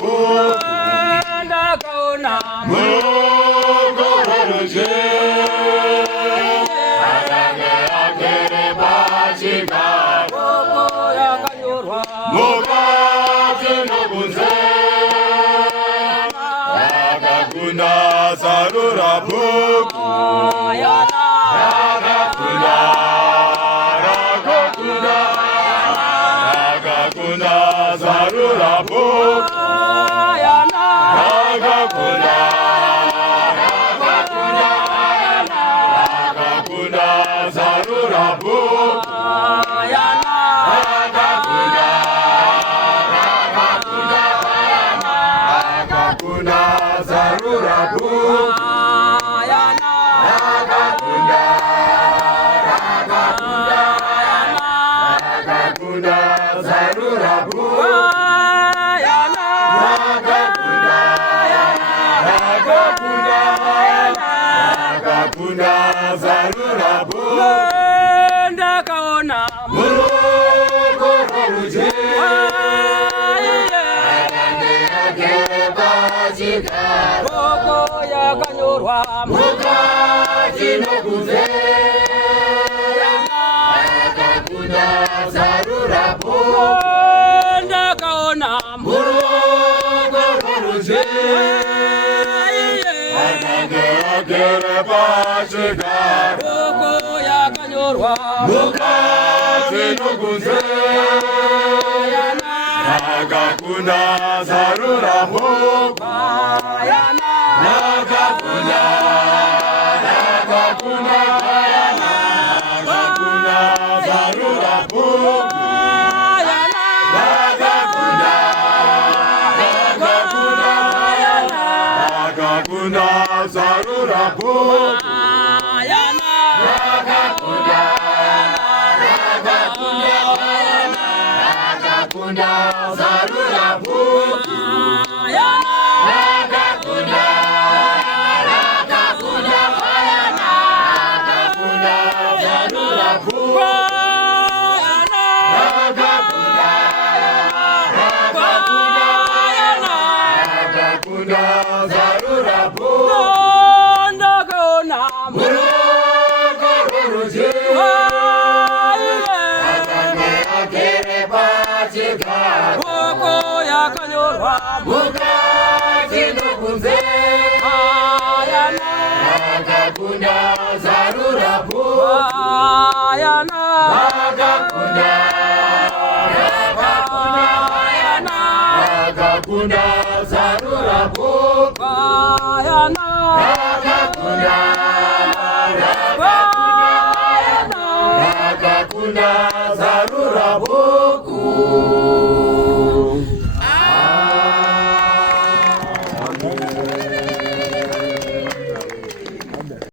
bhuku ndakaona bhuku raJeso akange agere pachigaro yakanyorwa mukati nokunze rakakunda zarura bhuku rakakunda zarura bhuku rakakunda zarura bhuku zarura bhuku zarura bhuku zarura bhuku ndakaona bhuku raJeso bhuku yakanyorwa mukati nokunze rakakunda zarura bhuku ndakaona bhuku raJeso akange agere pachigaro bhuku yakanyorwa mukati nokunze rakakunda zarura bhuku rakakunda zarura bhuku rakakunda zarura bhuku zarura bhuku zarura bhuku ndakaona bhuku raJeso akange agere pachigaro bhuku yakanyorwa mukati nokunze rakakunda zarura bhuku rakakunda zarura bhuku rakakunda